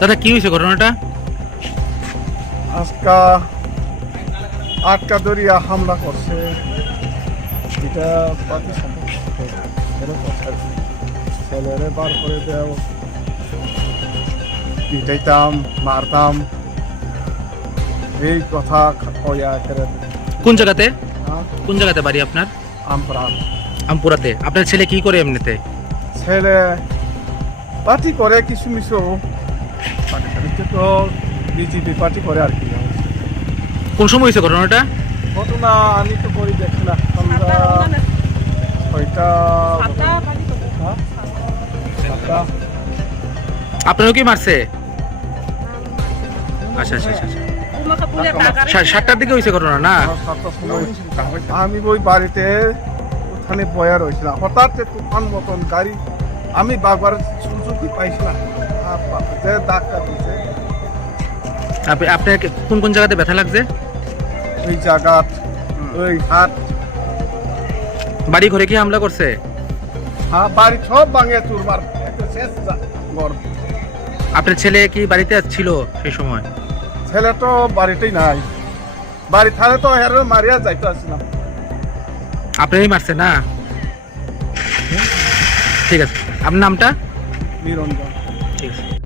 দাদা কি হয়েছে ঘটনাটা? আজকা আটকা দরিয়া হামলা করছে, এটা পাতি ছেলেরে বার করে দেও, পিটাইতাম মারতাম এই কথা কয়া করে। কোন জায়গাতে? কোন জায়গাতে বাড়ি আপনার? আমরা আমপুরাতে। আপনার ছেলে কি করে এমনিতে? ছেলে পার্টি করে কিছু মিশু, পার্টি তো বিজেপি পার্টি করে আর কি। কোন সময় হয়েছে ঘটনাটা? ঘটনা আমি তো করি দেখি না, আমরা ছয়টা সাতটা। আপনারও কি মারছে? আচ্ছা আচ্ছা আচ্ছা। 7টার দিকে হয়েছে ঘটনা না? সাতটার সময় আমি ওই বাড়িতে ওখানে বয়া রয়েছিলাম, হঠাৎ তুফান মতন গাড়ি, আমি বাবার সুযোগই পাইছিলাম, যে ধাক্কা দিয়েছে। আপনার কোন কোন জায়গাতে ব্যথা লাগছে? ওই জায়গা, ওই হাত, বাড়ি ঘরে কি হামলা করছে? হ্যাঁ বাড়ি সব ভাঙে চুরমার, শেষ ঘর। আপনার ছেলে কি বাড়িতে ছিল সেই সময়? ছেলে তো বাড়িতেই নাই, বাড়ি থাকলে তো হের মারিয়া যাইতে আসছিলাম। আপনারই মারছে না? ঠিক আছে, আপনার নামটা? নিরঞ্জন। ঠিক আছে।